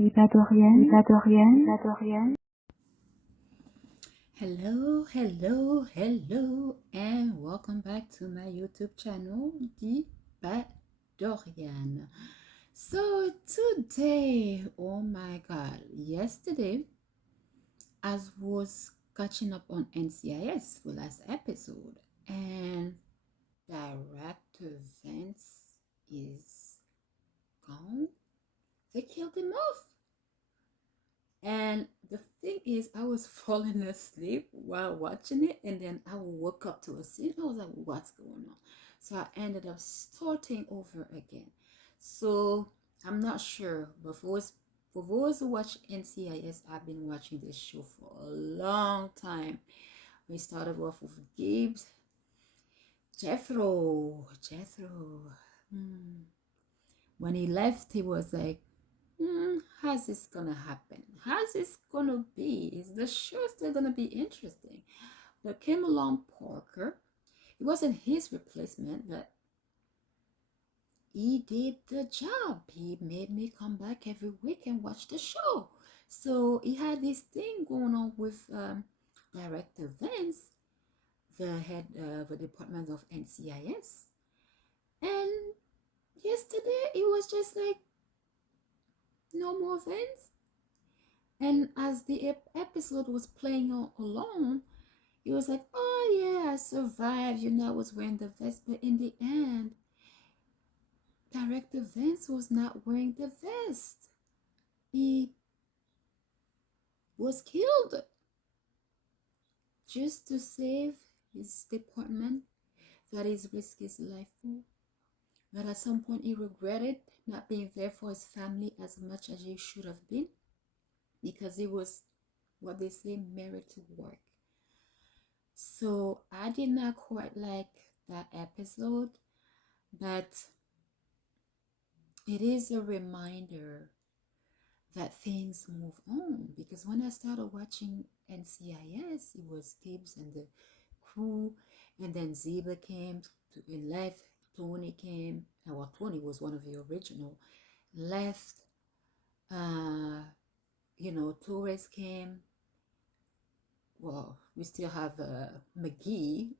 Doriane. Hello, hello, hello, and welcome back to my YouTube channel, Doriane. So today, oh my God, yesterday I was catching up on NCIS for last episode, and Director Vance is gone. They killed him off. And the thing is, I was falling asleep while watching it, and then I woke up to a scene. I was like, what's going on? So I ended up starting over again. So I'm not sure, but for those who watch NCIS, I've been watching this show for a long time. We started off with Gibbs, Jethro. Hmm. When he left, he was like, how's this gonna happen? How's this gonna be? Is the show still gonna be interesting? But came along Parker. It wasn't his replacement, but he did the job. He made me come back every week and watch the show. So he had this thing going on with Director Vance, the head of the Department of NCIS. And yesterday it was just like, no more Vance. And as the episode was playing along, he was like, oh yeah, I survived. I was wearing the vest. But in the end, Director Vance was not wearing the vest. He was killed just to save his department that he's risked his life for. But at some point, he regretted not being there for his family as much as he should have been, because he was, what they say, married to work. So I did not quite like that episode, but it is a reminder that things move on. Because when I started watching NCIS, it was Gibbs and the crew, and then Zeba came and left. Tony came. Well, Tony was one of the original. Left. Torres came. Well, we still have McGee.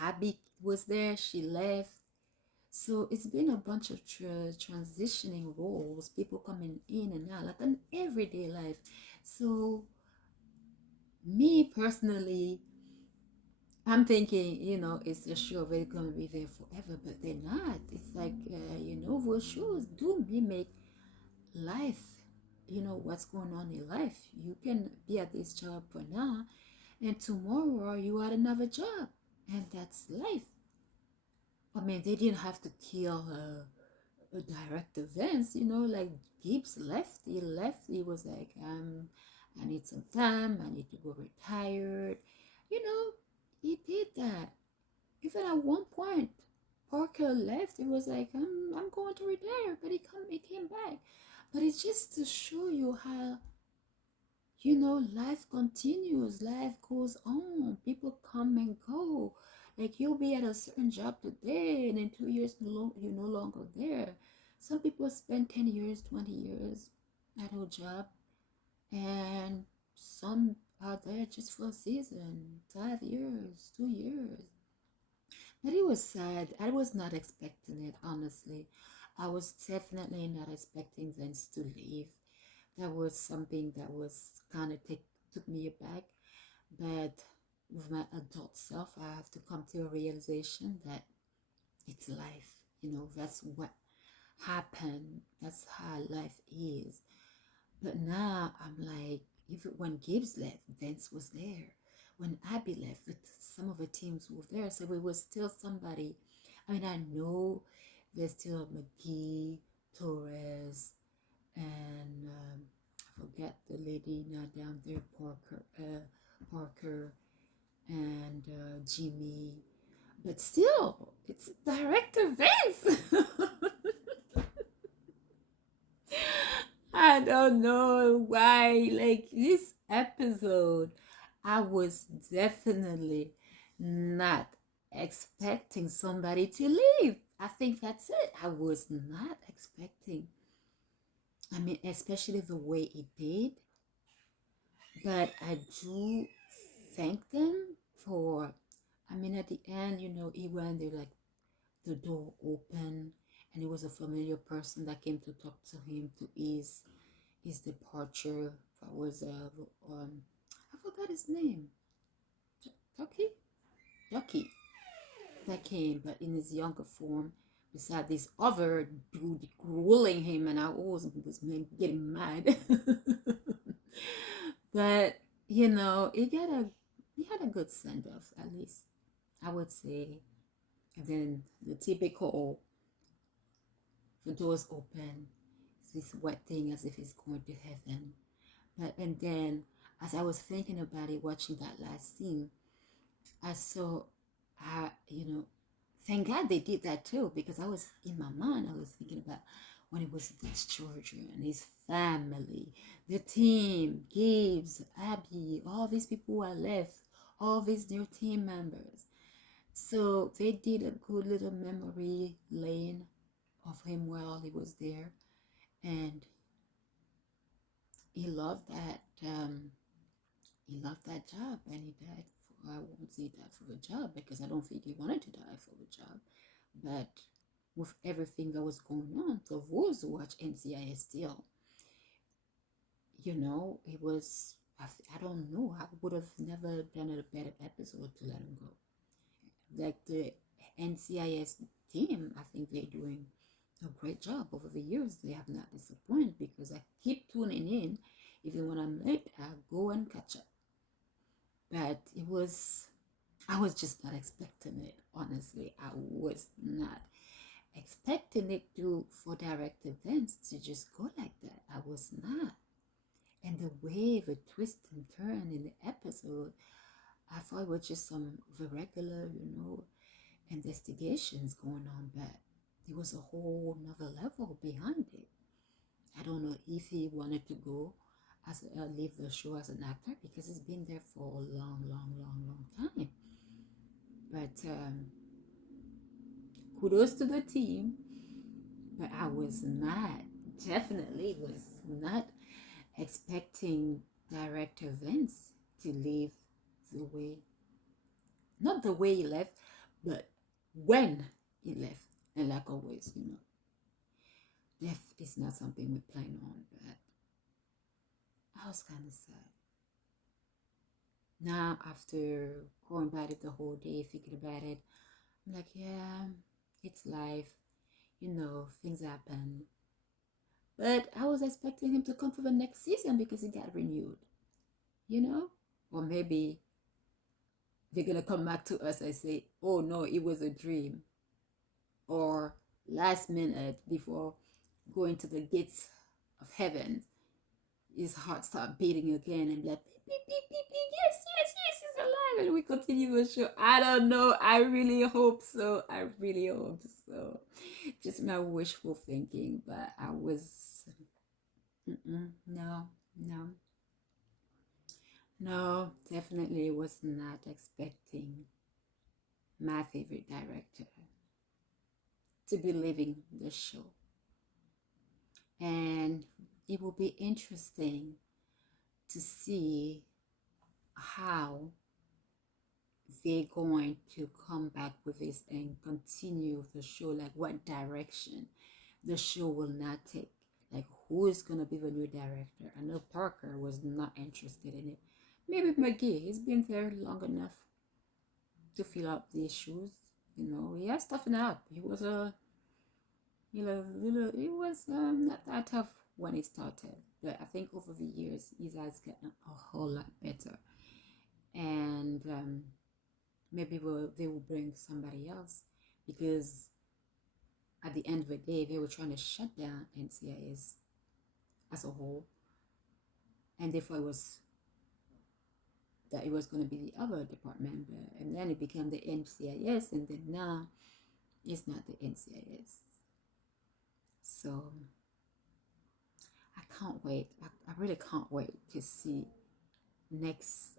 Abby was there. She left. So it's been a bunch of transitioning roles, people coming in and out, like an everyday life. So me personally, I'm thinking, it's a show they're going to be there forever, but they're not. It's like, those shows do mimic life. What's going on in life. You can be at this job for now, and tomorrow you at another job, and that's life. I mean, they didn't have to kill a Director Vance, like Gibbs left. He left. He was like, I need some time. I need to go retired. He did that. Even at one point, Parker left. It was like, I'm going to retire, but he came back. But it's just to show you how, life continues. Life goes on. People come and go. Like, you'll be at a certain job today, and in 2 years, you're no longer there. Some people spend 10 years, 20 years at a job, and some are there just for a season, 5 years, 2 years. But it was sad. I was not expecting it, honestly. I was definitely not expecting Vince to leave. That was something that was kind of took me aback. But with my adult self, I have to come to a realization that it's life. That's what happened. That's how life is. But now I'm like, even when Gibbs left, Vince was there. When Abby left, some of the teams were there. So we was still somebody. I mean, I know there's still McGee, Torres, and I forget the lady now down there, Parker, and Jimmy. But still, it's Director Vance. I don't know why. Like, this episode, I was definitely not expecting somebody to leave. I think that's it. I was not expecting I mean, especially the way it did. But I do thank them for, I mean, at the end, he went there, like the door open, and it was a familiar person that came to talk to him to his departure. That was I forgot his name. Ducky? Ducky. That came, but in his younger form, beside this other dude grueling him, and I always was getting mad. But he had a good send off, at least I would say. And then the typical, the doors open, this wet thing as if he's going to heaven. But and then as I was thinking about it, watching that last scene, I saw, thank God they did that too, because I was in my mind, I was thinking about when it was his children, his family, the team, Gibbs, Abby, all these people who are left, all these new team members. So they did a good little memory lane of him while he was there, and he loved that. He loved that job, and he died. I won't say he died for the job because I don't think he wanted to die for the job, but with everything that was going on, so those who watch NCIS still, it was. I don't know. I would have never done a better episode to let him go. Like the NCIS team, I think they're doing a great job over the years. They have not disappointed because I keep tuning in. Even when I'm late, I go and catch up. But I was just not expecting it. Honestly, I was not expecting it for Director Vance to just go like that. I was not. And the way the twist and turn in the episode, I thought it was just some of the regular, investigations going on, but there was a whole another level behind it. I don't know if he wanted to go leave the show as an actor because he's been there for a long, long, long, long time. But kudos to the team. But I was not, definitely was not expecting Director Vance to leave the way, not the way he left, but when he left. And like always, death is not something we plan on, but I was kind of sad. Now, after going about it the whole day, thinking about it, I'm like, yeah, it's life. Things happen. But I was expecting him to come for the next season because he got renewed, Or maybe they're going to come back to us and say, oh no, it was a dream. Or last minute before going to the gates of heaven, his heart start beating again and be like, beep, beep, beep, beep, yes, yes, yes, he's alive. And we continue the show. I don't know. I really hope so. I really hope so. Just my wishful thinking. But I was, no, no. No, definitely was not expecting my favorite director to be leaving the show. And it will be interesting to see how they're going to come back with this and continue the show, like what direction the show will not take. Like who is going to be the new director? I know Parker was not interested in it. Maybe McGee, he's been there long enough to fill up these shoes. He has toughened up. He was he was not that tough when he started, but I think over the years he has gotten a whole lot better. And maybe they will bring somebody else because at the end of the day they were trying to shut down NCIS as a whole, and therefore it was going to be the other department, and then it became the NCIS, and then now it's not the NCIS. So I can't wait. I really can't wait to see next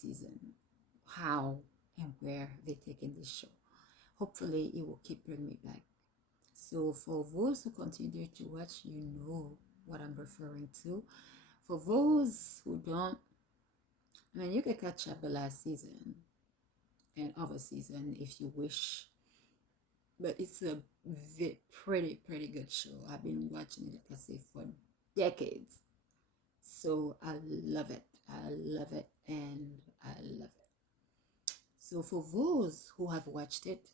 season how and where they're taking this show. Hopefully it will keep bringing me back. So for those who continue to watch, what I'm referring to. For those who don't, I mean, you can catch up the last season and other season if you wish, but it's a pretty good show. I've been watching it, like I say, for decades. So I love it. I love it and I love it. So for those who have watched it,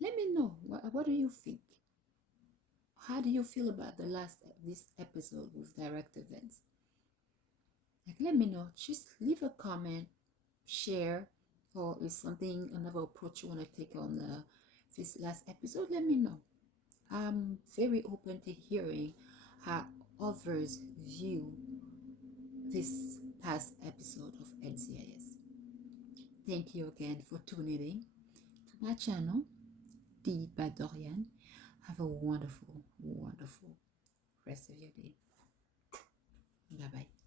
let me know what do you think? How do you feel about this episode with Director Vance? Like, let me know. Just leave a comment, share, or is something another approach you want to take on this last episode? Let me know. I'm very open to hearing how others view this past episode of NCIS. Thank you again for tuning in to my channel, D by Doriane. Have a wonderful, wonderful rest of your day. Bye bye.